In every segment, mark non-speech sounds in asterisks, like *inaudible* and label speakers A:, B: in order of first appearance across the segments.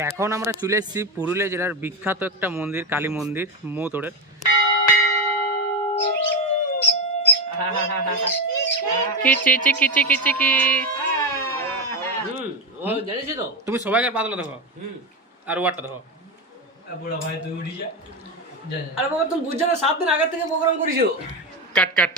A: তো এখন আমরা চলে এসেছি পুরুলিয়া জেলার বিখ্যাত একটা মন্দির কালী মন্দির মৌতোড়ের।
B: তো।
A: তুমি সবাইকে পাতলা দেখো। আর ওয়ারটা দেখো।
B: বুড়া ভাই তুই উঠি যা। আরে বাবা তুমি বুঝছ না সাত দিন আগে থেকে প্রোগ্রাম করেছ।
A: কাট কাট।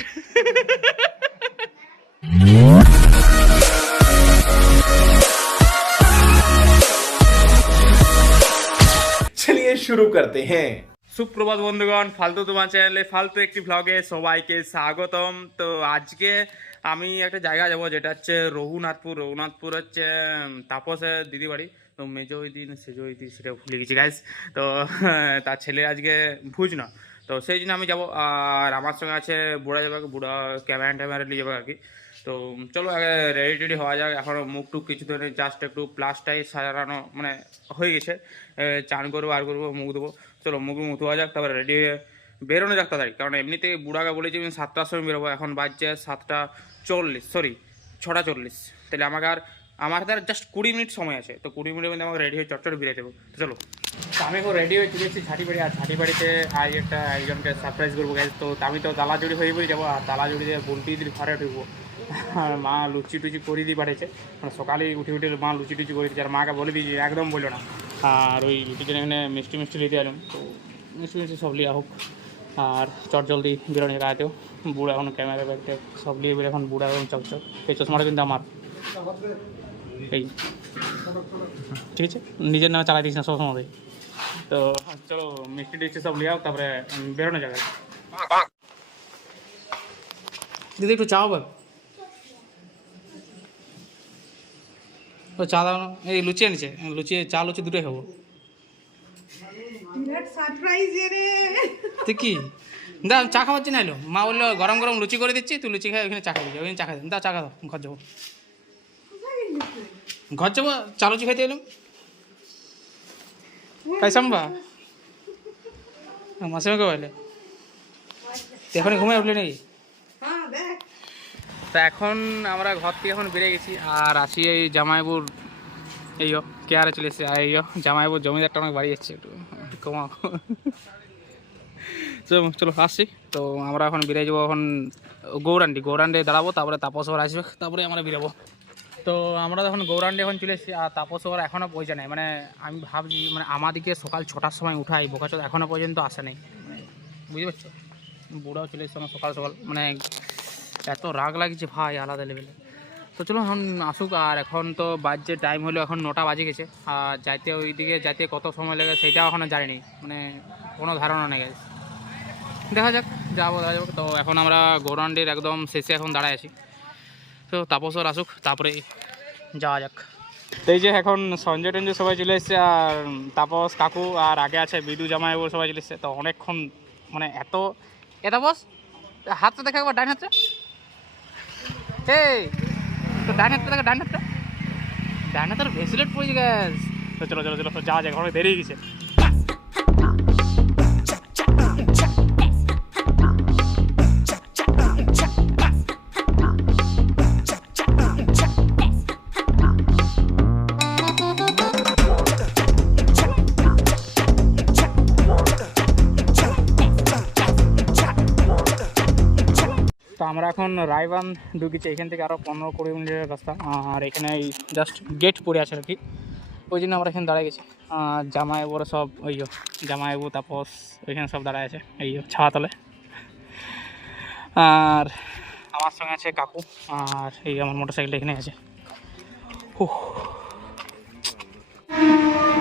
C: শুরু করতে হ্যাঁ।
A: সুপ্রভাত বন্ধুগণ, ফালতু তোমার চ্যানেলে ফালতু একটি ভ্লগে সবাইকে স্বাগতম। তো আজকে আমি একটা জায়গা যাব, যেটা হচ্ছে রঘুনাথপুর। রঘুনাথপুর হচ্ছে তাপসের দিদি বাড়ি তো মেজো ওই দিন সেজো ওই দিন সেটা ভুলে গেছি গাইজ তো, *laughs* তার ছেলে আজকে ভুজ না। তো সেই জন্য আমি যাব, আর আমার সঙ্গে আছে বুড়া যাবে, বুড়া ক্যামেরা ট্যামেরা নিয়ে যাবে আর কি। তো চলো আগে রেডি টেডি হওয়া যাক। এখন মুখ টুক কিছু ধরে জাস্ট একটু প্লাসটাই সাজানো মানে হয়ে গেছে। চান করব, আর করব, মুখ দেবো চলো মুখ মুখ ধোয়া যাক, তারপরে রেডি হয়ে বেরোনো যাক তাড়াতাড়ি। কারণ এমনিতে বুড়াকে বলেছি আমি সাতটার সময় বেরোবো, এখন বাজছে সাতটা চল্লিশ সরি ছটা চল্লিশ। তাহলে আমাকে আর আমার হাতে আর জাস্ট কুড়ি মিনিট সময় আছে। তো কুড়ি মিনিটের মধ্যে আমাকে রেডি হয়ে চটচট বেরিয়ে দেবো। তো চলো। তো আমি এখন রেডি হয়ে চলে এসেছি ঝাঁটি বাড়ি আর ঝাঁটি বাড়িতে আজ একটা একজনকে সারপ্রাইজ করব গেছে তো আমি তো দালা জুড়ি হয়ে বলে যাব, আর দালাজুড়ি দিয়ে বুলটি দিয়ে ঘরে ঢুকবো। আর মা লুচি টুচি করে দিয়ে পাঠিয়েছে মানে সকালে উঠে উঠে মা লুচি টুচি করে দিয়েছে। আর মাকে বলে দিয়েছি, একদম বলল না। আর ওই লুচির এখানে মিষ্টি মিষ্টি লিতে এলাম তো মিষ্টি মিষ্টি সব লিয়া হোক। আর চট জলদি বেরোনি রাতেও বুড়া এখন ক্যামেরা ব্যাগটা সব নিয়ে বেরো এখন বুড়া এখন চকচক। এই চশমাটা কিন্তু আমার। এই। ঠিক আছে? নিজের নামে চালাই দিস না সবসময় তো চলো মিষ্টি টিষ্টি সব লিয়াও তারপরে বেরোনো যাবে দিদি একটু চাও বল। ও চা দাও না। এই লুচি আনিছে লুচি চা লুচি দুটোই
D: সারপ্রাইজ
A: তুই কি? দা চা খাওয়াচ্ছি না এলো। মা বলল গরম গরম লুচি করে দিচ্ছি তুই লুচি খাই ওখানে চা খাবি। ওখানে চা খাই। দা চা খাও ঘর যাব। ঘর যাব চা লুচি খাইতে এলাম? তাই সাম্বা মাসে মাকে বলে। এখন ঘুমায় উঠলি নাকি? তো এখন আমরা ঘর থেকে এখন বেরিয়ে গেছি, আর আসি এই জামাইবুর এই কেয়ারে চলে এসেছি। আর এই জামাইবুর জমিদারটা অনেক বাড়ি যাচ্ছে একটু। কমাও চলো চলো, আসছি। তো আমরা এখন বেরিয়ে যাব এখন গৌরান্ডি। গৌরান্ডে দাঁড়াবো, তারপরে তাপস আসবে, তারপরে আমরা বেরোবো। তো আমরা এখন গৌরান্ডে এখন চলে এসেছি, আর তাপস ওর এখনও পৌঁছে নাই মানে আমি ভাবছি মানে আমাদিকে সকাল ছটার সময় উঠাই বোকাচোদ এখনও পর্যন্ত আসে নাই। মানে বুঝতে পারছ? বুড়াও চলে এসছে আমার সকাল সকাল মানে এত রাগ লাগছে ভাই আলাদা লেভেলে তো চলো এখন আসুক, আর এখন তো বাজছে টাইম হলো এখন নটা বাজে গেছে, আর যাইতে ওইদিকে যাইতে কত সময় লাগে সেটাও এখনও জানিনি মানে কোনো ধারণা নেই গেছে দেখা যাক, যাব, দেখা যাব তো এখন আমরা গৌরান্ডির একদম শেষে এখন দাঁড়ায় আছি। তো তাপসর আসুক, তারপরে যাওয়া যাক। তো এই যে এখন সঞ্জয় টঞ্জয় সবাই চলে এসছে, আর তাপস কাকু আর আগে আছে বিদু জামাই ও সবাই চলে এসছে। তো অনেকক্ষণ মানে এত এ তাপস, হাতটা দেখা একবার, ডান হাতটা। এই, তো ডান হাতটা দেখা, ডান হাতটা। ডান হাতের ভেসিলেট পড়েছে গ্যাস তো চলো চলো চলো যাওয়া যাক অনেক দেরি গেছে। তো আমরা এখন রায়বান ঢুকেছি, এখান থেকে আরও পনেরো কুড়ি মিনিটের রাস্তা। আর এখানে জাস্ট গেট পড়ে আছে আর কি ওই জন্য আমরা এখানে দাঁড়িয়ে গেছি। জামাইবুরা সব ওই জামাইবু তাপস, ওইখানে সব দাঁড়ায় আছে, এই ছাওয়া তলে। আর আমার সঙ্গে আছে কাকু, আর এই আমার মোটর সাইকেলটা এখানে আছে।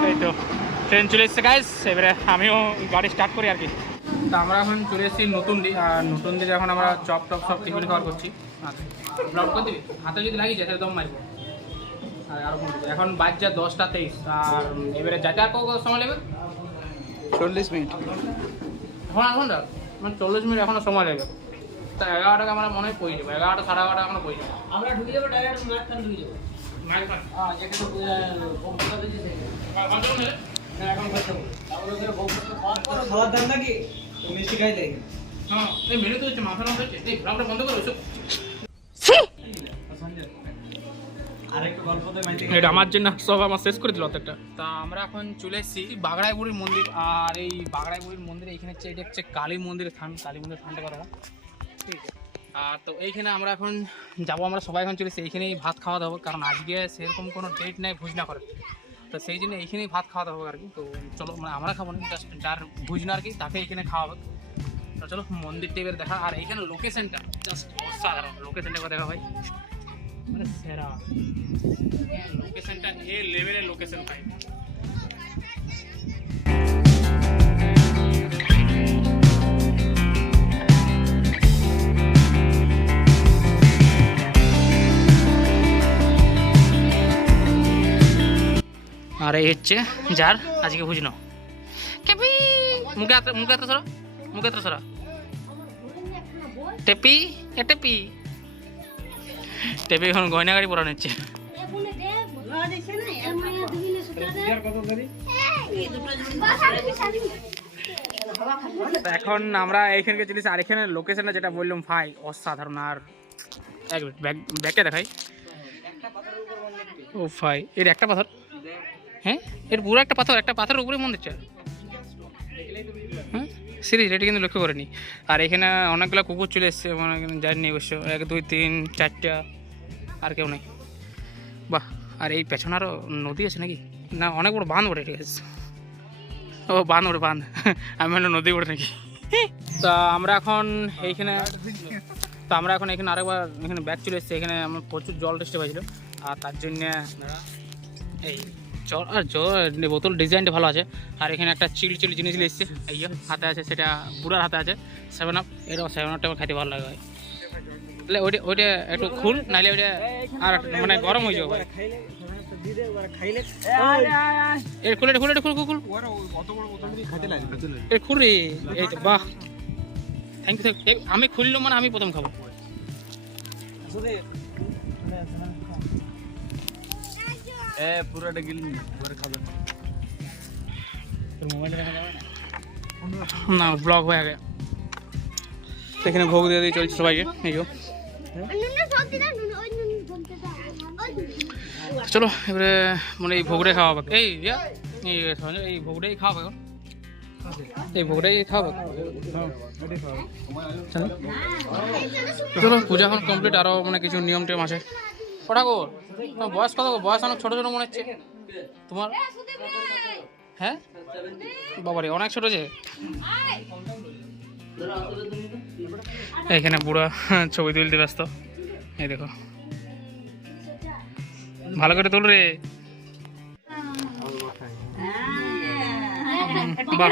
A: এই তো ট্রেন চলে এসছে গাইস এবারে আমিও গাড়ি স্টার্ট করি আর কি তা আমরা এখন চলে এসেছি নতুন দিক আর নতুন দিকে এখন আমরা চপ টপ সব টিফিন খাওয়ার করছি। ব্লক করে দিবি? হাতে যদি লাগিয়েছে তাহলে দম মারবো। আর? এখন বাজছে দশটা তেইশ আর এবারে যাতে আর কত সময় লাগবে?
C: চল্লিশ মিনিট।
A: এখন এখন মানে চল্লিশ মিনিট এখনও সময় লাগবে। তা এগারোটাকে আমরা মনে হয় পৌঁছে যাব এগারোটা সাড়ে এগারোটা এখনও পৌঁছে যাব
B: আমরা ঢুকে যাব ডাইরেক্ট মাঝখান ঢুকে যাব হ্যাঁ দিয়েছে এখন করতে হবে তারপরে খাওয়ার পরে খাওয়ার দাম নাকি? দেয়।
A: হ্যাঁ এই তো হচ্ছে মাথা নষ্ট হচ্ছে এই ব্লগটা বন্ধ করো ওইসব
B: আরেকটু গল্প তো মাইতে
E: এটা আমার জন্য সব আমার শেষ করে দিল অতটা
A: তা আমরা এখন চলে এসেছি বাগড়াই বুড়ির মন্দির আর এই বাগড়াই বুড়ির মন্দিরে এইখানে হচ্ছে এটা হচ্ছে কালী মন্দিরের থান কালী মন্দিরের থানটা করা ঠিক আছে। আর তো এইখানে আমরা এখন যাব আমরা সবাই এখন চলে এসেছি। এইখানেই ভাত খাওয়া দাবো কারণ আজকে সেরকম কোনো ডেট নেই ভুজ না করে। তো সেই জন্য এইখানেই ভাত খাওয়াতে হবে আর কি। তো চলো মানে আমরা খাব না জাস্ট যার বুঝ না আর কি, তাকে এখানে খাওয়াবো তো চলো, মন্দির টাইপের দেখা। আর এইখানে লোকেশনটা জাস্ট অসাধারণ। লোকেশনটা দেখা ভাই। মানে সেরা। লোকেশনটা এ লেভেলের লোকেশন ভাই। আর এই হচ্ছে যার আজকে বুঝনো কেপি মুখে হাতে মুখে হাতে সরা মুখে হাতে সরা। টেপি, এ টেপি। টেপি এখন গয়না গাড়ি পরা নিচ্ছে। এখন আমরা এইখানকে চলেছি, আর এখানে লোকেশনটা যেটা বললাম, ভাই, অসাধারণ। আর এক মিনিট, ব্যাগ ব্যাগটা দেখাই। ও ভাই, এর একটা পাথর। হ্যাঁ? এর পুরো একটা পাথর, একটা পাথরের উপরে মন্দির চার হ্যাঁ? সিরিজ এটা কিন্তু লক্ষ্য করিনি। আর এখানে অনেকগুলো কুকুর চলে এসছে মানে জানি অবশ্য এক, দুই, তিন, চারটা, আর কেউ নেই। বাহ, আর এই পেছনে আরও নদী আছে নাকি? না, অনেক বড় বাঁধ ওঠে ঠিক আছে। ও, বাঁধ ওঠে বাঁধ। আমি ভাবলাম নদী ওঠে নাকি? তা আমরা এখন এইখানে, তো আমরা এখন এখানে আরেকবার এখানে ব্যাগ চলে এসেছি। এখানে আমার প্রচুর জল টেস্টে পাইছিল আর তার জন্যে এই জল আর জল বোতল ডিজাইনটা ভালো আছে। আর এখানে একটা চিল চিল জিনিস এসেছে। এই যে হাতে আছে সেটা বুড়ার হাতে আছে। সেভেন আপ এরকম সেভেন আপটা আমার খাইতে ভালো লাগে ভাই। তাহলে ওইটা ওইটা একটু খুল নাহলে ওইটা আর মানে গরম হয়ে যাবে ভাই। এর খুলে খুলে খুল খুল খুল। এর খুল এই তো বাহ। থ্যাংক ইউ আমি খুললো মানে আমি প্রথম খাব। না ব্লগ হয়ে গেছে। এখানে ভোগ দিয়ে দিয়ে চলছে সবাইকে এই যো। চলো এবারে মানে এই ভোগটাই খাওয়া হবে। এই এই ভোগটাই খাওয়া এখন। এই ভোগটাই খাওয়া চলো। চলো পূজা এখন কমপ্লিট আরও মানে কিছু নিয়ম টিয়ম আছে। ও ঠাকুর তোমার বয়স কত? বয়স অনেক ছোটো ছোটো মনে হচ্ছে। তোমার? হ্যাঁ? বাবারে অনেক ছোটো যে। এখানে বুড়া ছবি তুলতে ব্যস্ত। এই দেখো। ভালো করে তুল রে। বাহ।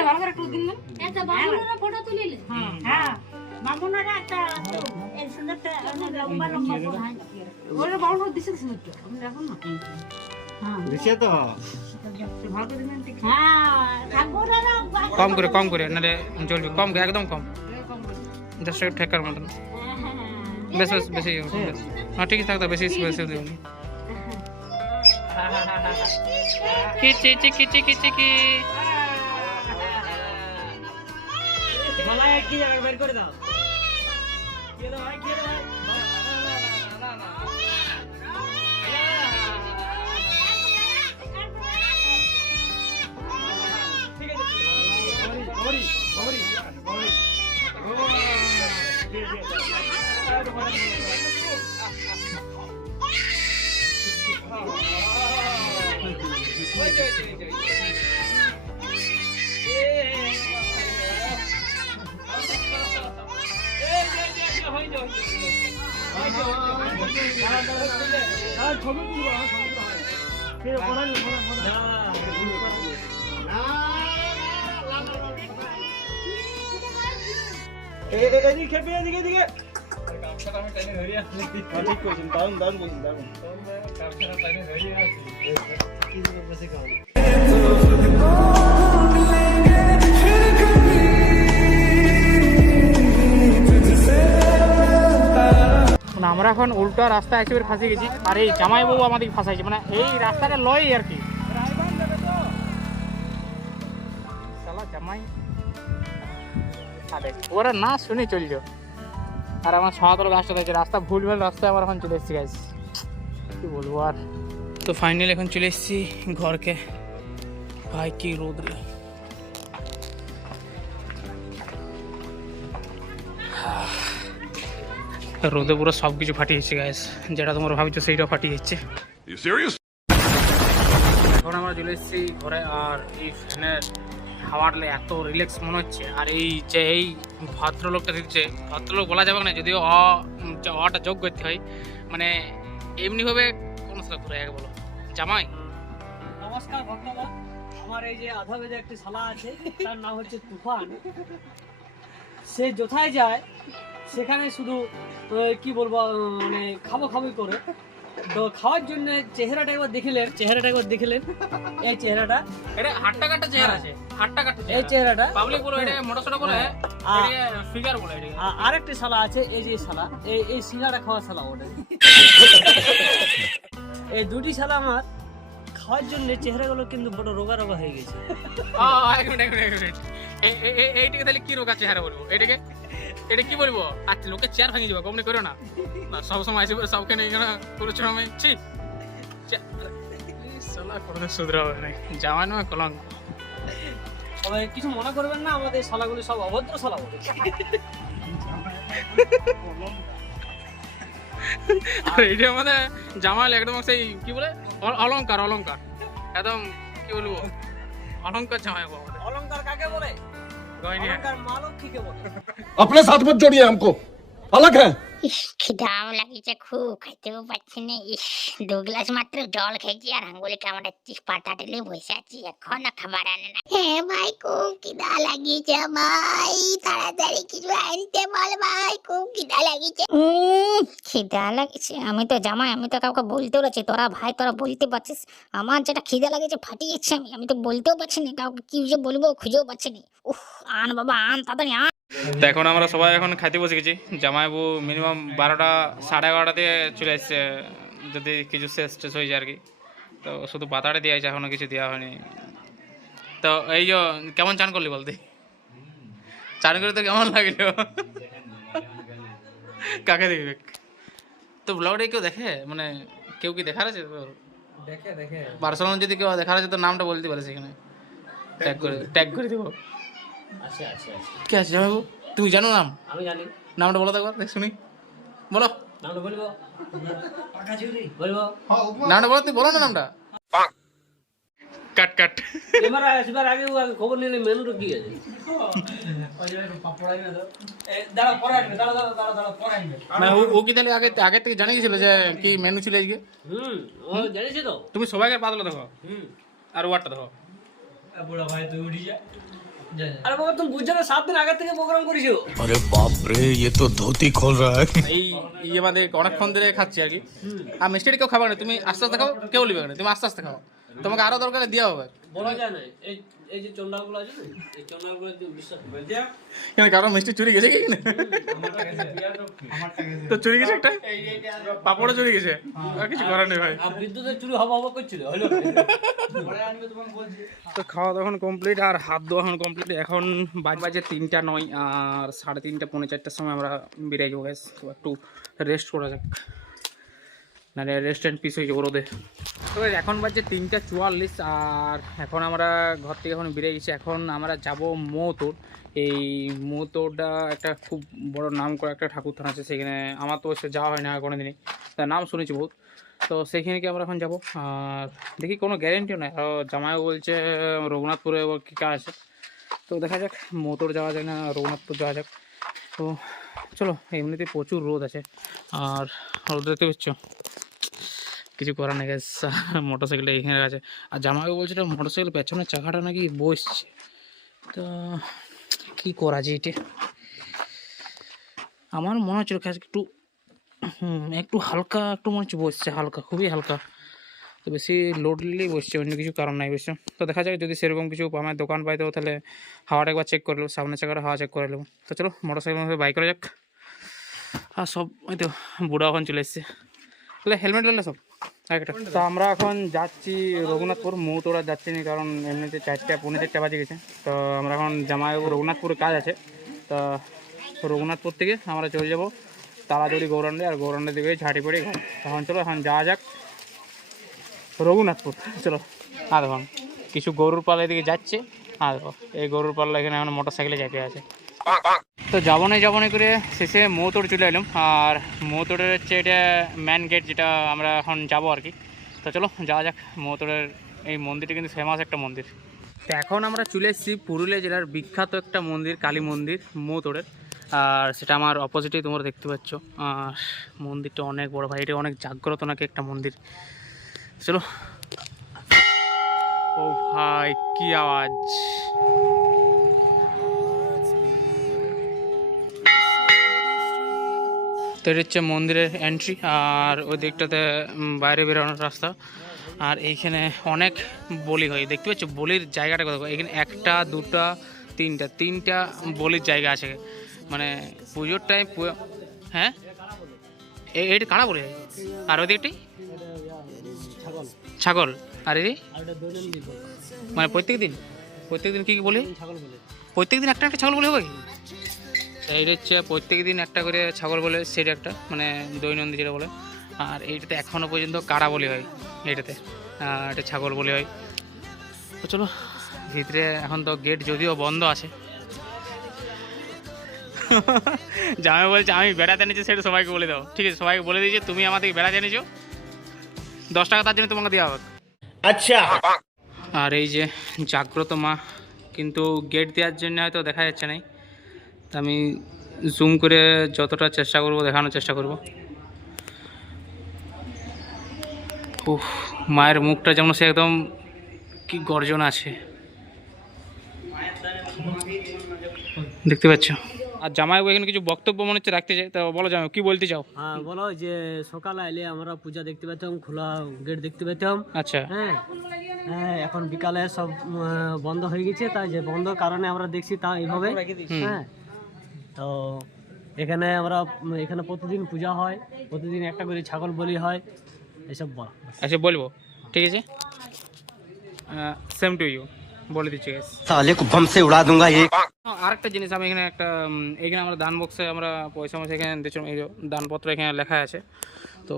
F: হ্যাঁ। মামুনারা একটা এই সুন্দরটা অনেক লম্বা লম্বা ওরা বড় দিছে দিছে তো আমি দেখো না? হ্যাঁ। ঠাকুরেরা
A: কম করে কম করে নাহলে চলবে কম একদম কম। জাস্ট একটু ঠেকার মতন। বেশ বেশ বেশি হ্যাঁ ঠিকই থাকতো বেশি বেশি দিও নি। কিচি চিকি চিকি চিকি
B: গলায় কি জায়গা বের করে দাও? কে দাও ভাই কে দাও এদিকে খেপে এদিকে এদিকে
A: মানে আমরা এখন উল্টা রাস্তা একেবারে ফাঁসে গেছি, আর এই জামাই বাবু আমাদের ফাঁসাইছে মানে এই রাস্তাটা লয় আর কি। জামাই। ওরা না শুনে চলছো আর আমার ছতল গাছটা দেখছে, রাস্তা ভুলভাল রাস্তায় আবার এখন চলে এসেছি গাছ কি বলব আর? তো ফাইনাল এখন চলে এসেছি ঘরকে। ভাই, কি রোদ রে। রোদে পুরো সব কিছু ফাটিয়েছে গ্যাস যেটা তোমরা ভাবছ সেইটাও ফাটিয়েছে। এখন আমরা চলে এসেছি ঘরে আর এই ফ্যানের হাওয়ারলে এত রিল্যাক্স মনে হচ্ছে। আর এই যে এই ভদ্রলোকটা দিচ্ছে ভদ্রলোক বলা যাবে না যদিও অ অটা যোগ করতে হয় মানে এমনিভাবে কোন সাথে ঘুরে আগে বলো? জামাই?
B: নমস্কার ভক্তরা আমার এই যে আধা বেজে একটি শালা আছে তার নাম হচ্ছে তুফান। সে কোথায় যায় সেখানে শুধু কি বলব মানে খাব খাবোই করে। তো খাওয়ার জন্য চেহারাটা একবার দেখিলেন চেহারাটা একবার দেখিলেন। এই চেহারাটা।
A: এটা হাট্টা কাটা চেহারা আছে হাট্টা কাটা
B: এই চেহারাটা।
A: পাবলিক বলো এটা মোটা সোটা বলে
B: আ-
A: ফিগার বলে এটা
B: আর আরেকটি শালা আছে এই যে শালা এই এই সিঙ্গারা খাওয়া শালা ওটা এই দুটি শালা আমার খাওয়ার জন্য চেহারাগুলো কিন্তু বড় রোগা রোগা হয়ে গেছে।
A: এইটাকে তাহলে কি রোগা চেহারা বলব? এটাকে? এটা কি বলব? আচ্ছা লোকে চেয়ার ভাঙিয়ে যাব কমনি করো না। সব সময় আসে সবকে নিয়ে করেছ আমি ছি। চে- কোনো সুদ্র না জামা নয় কলঙ্ক।
B: তবে কিছু মনে করবেন না আমাদের শালাগুলি সব অভদ্র শালা বলে
A: আর এটা আমাদের জামাল একদম সেই কি বলে? অলংকার অলংকার। একদম কি বলব? অলংকার জামাই
B: অলংকার কাকে বলে?
G: अपने साथ मत जोड़िए हमको। अलग है।
H: ইস খিদাও লাগিছে খুব খাইতেও পাচ্ছি না ইস দু গ্লাস মাত্র জল খেয়েছি আর আঙ্গুলি কামড়াচ্ছি পাটা টেলে বসে আছি এখনও খাবার আনে না হ্যাঁ ভাই খুব খিদা লাগিয়েছে ভাই তাড়াতাড়ি কিছু আনতে বল ভাই খুব খিদা লাগিয়েছে উম, খিদা লাগিয়েছে আমি তো জামাই আমি তো কাউকে বলতেও পারছি তোরা ভাই তোরা বলতে পারছিস আমার যেটা খিদা লাগেছে ফাটিয়েছে আমি আমি তো বলতেও পারছি না কাউকে কি যে বলব খুঁজেও পাচ্ছি না। উফ আন বাবা আন তাড়াতাড়ি আন।
I: তো এখন আমরা সবাই এখন খাইতে বসে গেছি। জামাইবু মিনিমাম বারোটা সাড়ে এগারোটাতে চলে এসছে যদি কিছু শেষ টেস হয়ে যায় আর কি। তো শুধু পাতাটা দেওয়া হয়েছে এখনও কিছু দেওয়া হয়নি। তো এই যে কেমন চান করলি বলতে? চান করে তো কেমন লাগল? কাকে দেখবে? তো ব্লগটা কেউ দেখে? মানে কেউ কি দেখার আছে? তোর
B: দেখে। দেখে
I: পার্সোনাল যদি কেউ দেখার আছে তো নামটা বলতে পারে সেখানে। ট্যাগ করে ট্যাগ করে দেবো।
B: আচ্ছা আচ্ছা আচ্ছা
I: কে আছে? জামাইবু তুমি জানো নাম?
B: আমি জানি।
I: নামটা বলো একবার শুনি। বলো।
B: নামটা বলব? বলব?
I: নামটা বলো তুই বলো না নামটা। কাট কাট।
B: এবার আসবার আগে আগে খবর নিলে মেনুটা কি আছে?
I: ও কি তাহলে আগে আগে থেকে জানিয়ে গেছিল যে কি মেনু ছিল আজকে?
B: হুম ও জানিস তো
I: তুমি সবাইকে পাতলো দেখো।
B: হুম।
I: আর ওয়ারটা দেখো।
B: বুড়া ভাই তুই উঠি যা। আরে বাবা তুমি বুঝছ না সাত দিন আগে থেকে প্রোগ্রাম করেছ
G: আরে বাপ রে এ তো ধুতি খোল রা।
I: এই ইয়ে মানে অনেকক্ষণ ধরে খাচ্ছি আর কি। আর মিষ্টিটা কেউ খাবে না তুমি আস্তে আস্তে খাও কেউ লিবে না তুমি আস্তে আস্তে খাও। তোমাকে আরও দরকার দেওয়া হবে। কারও। মিষ্টি চুরি গেছে কি না তো চুরি গেছে একটা? পাপড়ও চুরি গেছে? আর কিছু করার নেই ভাই।
B: বিদ্যুতের চুরি হবা হবা করছিল হলো
A: তো খাওয়া দাওয়া এখন কমপ্লিট আর হাত ধোয়া এখন কমপ্লিট এখন বাজ বাজে তিনটা নয় আর সাড়ে তিনটা পৌনে চারটার সময় আমরা বেরিয়ে যাব গ্যাস তো একটু রেস্ট করা যাক। নাহলে রেস্ট অ্যান্ড পিস হয়ে যাব রোদে তো এখন বাজে তিনটা চুয়াল্লিশ, আর এখন আমরা ঘর থেকে এখন বেরিয়ে গেছি। এখন আমরা যাব মৌতোর এই মৌতোরটা একটা খুব বড় নাম করা একটা ঠাকুর থান আছে, সেখানে আমার তো সে যাওয়া হয় না কোনো দিনই তার নাম শুনেছি বহুত। তো সেইখানে কি আমরা এখন যাব? আর দেখি, কোনো গ্যারেন্টিও নাই। আর জামাইও বলছে, রঘুনাথপুরে কী কাজ আছে। তো দেখা যাক মোটর যাওয়া যায় না, রঘুনাথপুর যাওয়া যাক। তো চলো এমনিতে প্রচুর রোদ আছে। আর রোদ দেখতে পাচ্ছ? কিছু করার নেই গ্যাস মোটর সাইকেলটা এখানে আছে। আর বলছে মোটর সাইকেল পেছনের চাকাটা নাকি বসছে। তো কী করা যায় এটা? আমার মনে হচ্ছিল কাজ একটু একটু হালকা, একটু মনে হচ্ছে বসছে, হালকা, খুবই হালকা। তো বেশি লোড নিলেই বসছে, অন্য কিছু কারণ নাই বুঝছ? তো দেখা যাক, যদি সেরকম কিছু আমার দোকান পাই তো তাহলে হাওয়াটা একবার চেক করে নেব সামনে চাকাটা হাওয়া চেক করে নেব। তো চলো মোটর সাইকেল বাইক করে যাক। আর সব ওই তো, বুড়া এখন চলে এসছে। তাহলে হেলমেট নিলে সব? তো আমরা এখন যাচ্ছি রঘুনাথপুর মৌতোড়া যাচ্ছি না কারণ এমনিতে চারটা পৌনে চারটা বাজে গেছে। তো আমরা এখন জামাই রঘুনাথপুরে কাজ আছে। তো রঘুনাথপুর থেকে আমরা চলে যাব তাড়াতাড়ি গৌরান্ডে আর গৌরান্ডের দিকে ঝাঁটি পড়ে এখন তখন চলো এখন যাওয়া যাক রঘুনাথপুর। চলো আর দেখুন কিছু গরুর পাল্লা এদিকে যাচ্ছে। আর দেখো এই গরুর পাল্লা এখানে এখন মোটর সাইকেলে চেপে আছে। তো যাব না যাব না করে শেষে মৌতোড় চলে এলাম। আর মৌতোড়ের হচ্ছে এটা ম্যান গেট যেটা আমরা এখন যাব আর কি। তো চলো, যাওয়া যাক। মৌতোড়ের এই মন্দিরটা কিন্তু ফেমাস একটা মন্দির। তো এখন আমরা চলে এসেছি পুরুলিয়া জেলার বিখ্যাত একটা মন্দির, কালী মন্দির, মৌতোড়ের। আর সেটা আমার অপোজিটেই তোমরা দেখতে পাচ্ছ। আর মন্দিরটা অনেক বড় ভাই, এটা অনেক জাগ্রত নাকি একটা মন্দির। চলো। ও ভাই, কি আওয়াজ। তো এটা হচ্ছে মন্দিরের এন্ট্রি আর ওই দিকটাতে বাইরে বেরোনোর রাস্তা। আর এইখানে অনেক বলি হয়। দেখতে পাচ্ছ, বলির জায়গাটা কত? এখানে একটা, দুটা, তিনটা। তিনটা বলির জায়গা আছে। মানে পুজোর টাইম হ্যাঁ? এ- এইটা কারা বলে? আর ওই দিকটি
B: ছাগল।
A: আর এই
B: এটা?
A: মানে প্রত্যেক দিন প্রত্যেক দিন কী কী বলে? প্রত্যেক দিন একটা একটা ছাগল বলে হবে এইটা হচ্ছে প্রত্যেক দিন একটা করে ছাগল বলে সেটা একটা মানে দৈনন্দিন যেটা বলে। আর এইটাতে এখনও পর্যন্ত কারা বলি হয় এইটাতে এটা ছাগল বলি হয়। তো চলো ভিতরে এখন তো গেট যদিও বন্ধ আছে। *laughs* জামে বলছে আমি বেড়াতে নিচ্ছি সেটা সবাইকে বলে দাও। ঠিক আছে সবাইকে বলে দিয়েছি তুমি আমার থেকে বেড়াতে নিয়েছো দশ টাকা তার জন্য তোমাকে দেওয়া হবে।
C: আচ্ছা।
A: আর এই যে জাগ্রত মা কিন্তু গেট দেওয়ার জন্য হয়তো দেখা যাচ্ছে না আমি জুম করে যতটা চেষ্টা করব দেখানোর চেষ্টা করব। উফ মায়ের মুখটা যেমন সে একদম কি গর্জন আছে। দেখতে পাচ্ছ? আর জামাই এখানে কিছু বক্তব্য মনে হচ্ছে রাখতে চাই তো বলো জামাই কি বলতে চাও?
B: হ্যাঁ বলো যে সকালে এলে আমরা পূজা দেখতে পেতাম খোলা গেট দেখতে পেতাম।
A: আচ্ছা।
B: হ্যাঁ হ্যাঁ এখন বিকালে সব বন্ধ হয়ে গেছে তাই যে বন্ধ কারণে আমরা দেখছি তা এইভাবে। হ্যাঁ তো এখানে আমরা এখানে প্রতিদিন পূজা হয় প্রতিদিন একটা করে ছাগল বলি হয় এসব বল
A: আচ্ছা বলব। ঠিক আছে? সেম টু ইউ বলে দিচ্ছি
J: তাহলে খুব ভমসে উড়া দুঙ্গা এ
A: হ্যাঁ, আরেকটা জিনিস আমি এখানে একটা এখানে আমরা দান বক্সে আমরা পয়সা মাসে এখানে দিচ্ছি এই দানপত্র এখানে লেখা আছে। তো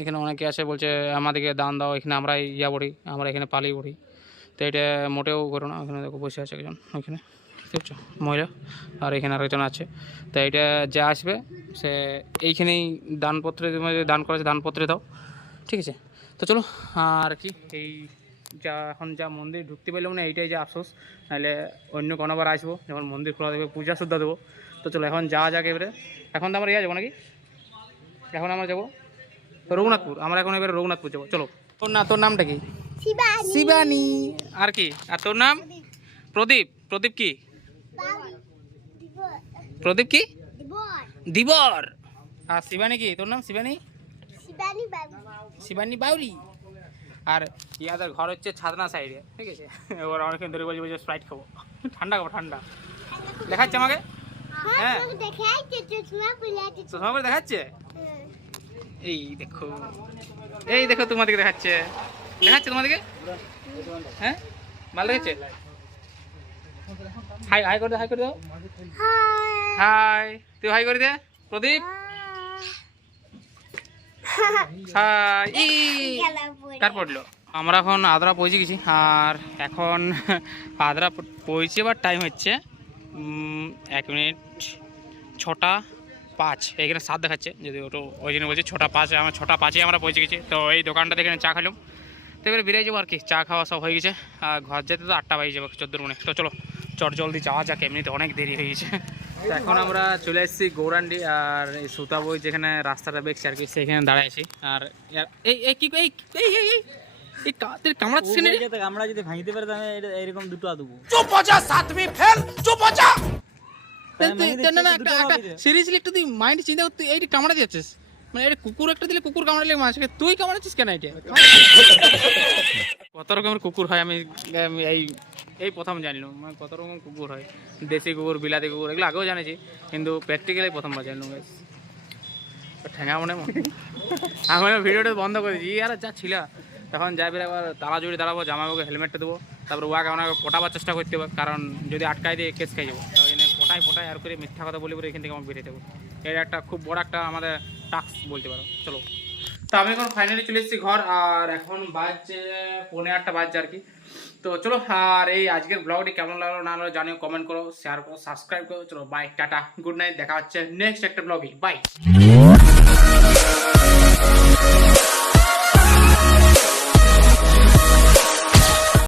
A: এখানে অনেকে আছে বলছে আমাদেরকে দান দাও এখানে আমরা ইয়া পড়ি আমরা এখানে পালিয়ে পড়ি তো এটা মোটেও করো না ওখানে দেখো বসে আছে একজন ওইখানে। দেখতে পাচ্ছ মহিলা আর এখানে আরেকজন আছে। তো এটা যা আসবে সে এইখানেই দানপত্রে দান করেছে দানপত্রে দাও। ঠিক আছে? তো চলো আর কি এই যা এখন যা মন্দির ঢুকতে পারলাম না এইটাই যে আফসোস। নাহলে অন্য কোনোবার আসব যখন মন্দির খোলা দেবে পূজা শ্রদ্ধা দেবো। তো চলো এখন যা যাক এবারে। এখন তো আমরা ইয়া যাব নাকি? এখন আমরা যাব রঘুনাথপুর। আমরা এখন এবারে রঘুনাথপুর যাব। চলো। তোর না তোর নামটা কি? শিবানী। আর কি? আর তোর নাম? প্রদীপ। প্রদীপ কি? প্রদীপ কি? দিবর। আর শিবানী কি? তোর নাম শিবানী? শিবানী বাউরি। আর ইয়াদের ঘর হচ্ছে ছাদনা সাইডে ঠিক আছে? *laughs* এবার অনেকক্ষণ ধরে বলছি বলছে স্প্রাইট খাব। ঠান্ডা খাব ঠান্ডা। দেখাচ্ছে আমাকে? হ্যাঁ তোমাকে দেখাচ্ছে? এই দেখো। এই দেখো তোমাদেরকে দেখাচ্ছে। দেখাচ্ছে তোমাদেরকে? হ্যাঁ? ভালো দেখাচ্ছে? হাই হাই করে দে হাই করে দাও। হাই তুই হাই করে দে। প্রদীপ। হাই। *laughs* ই কার পড়ল? আমরা এখন আদ্রা পৌঁছে গেছি। আর এখন *laughs* আদ্রা পৌঁছে এবার টাইম হচ্ছে এক মিনিট ছটা পাঁচ। এখানে সাত দেখাচ্ছে যদি ওটা ওই জন্য বলছি ছটা পাঁচ আমরা ছটা পাঁচে আমরা পৌঁছে গেছি। তো এই দোকানটা এখানে চা খেলাম। তো এবারে বেরিয়ে যাব আর কি চা খাওয়া সব হয়ে গেছে। আর ঘর যেতে তো আটটা বাজে যাব চোদ্দোর মনে। তো চলো চট জলদি যাওয়া যাক এমনিতে অনেক দেরি হয়ে গেছে। তো এখন আমরা চলে এসেছি গৌরান্ডি আর এই সুতাবই যেখানে রাস্তাটা বেঁকছে আর কি সেখানে দাঁড়াইছি আর এই এই কি এই এই এই এই?
B: আমরা যদি ভাঙতে পারি তাহলে এরকম দুটো দেবো
A: চুপ বাজা তুই- না না একটা একটা সিরিয়াসলি একটু তুই মাইন্ড চিন্তা করতে এই কামড়া যাচ্ছিস। মানে এটা কুকুর একটা দিলে কুকুর কামড়ালে মানুষকে, তুই কামড়াচ্ছিস কেন এটা? কত রকমের কুকুর হয় আমি এই এই প্রথম জানলাম মানে কত রকম কুকুর হয়। দেশি কুকুর, বিলাতি কুকুর, এগুলো আগেও জানিছি, কিন্তু প্র্যাকটিক্যালি প্রথমবার জানলাম। তো ঠেঙা মনে আমি ভিডিওটা বন্ধ করে দিই। আর যা ছিল। তখন যাই বের একবার তালা জুড়ে দাঁড়াবো জামাইবাবুকে হেলমেটটা দেবো তারপর ওয়াকে ওনাকে পটাবার চেষ্টা করতে হবে, কারণ যদি আটকাই দিয়ে কেস খাই যাব। তাই পটাই পটাই আর করে মিথ্যা কথা বলে বলে এখান থেকে আমার বেরিয়ে যাব এটা একটা খুব বড় একটা আমাদের টাস্ক বলতে পারো। চলো। তো আমি এখন ফাইনালি চলে এসেছি ঘর, আর এখন বাজছে পনেরো আটটা বাজছে আর কি। তো চলো, আর এই আজকের ব্লগটি কেমন লাগল না লাগল জানিও কমেন্ট করো শেয়ার করো সাবস্ক্রাইব করো। চলো বাই টাটা গুড নাইট দেখা হচ্ছে নেক্সট একটা ব্লগে বাই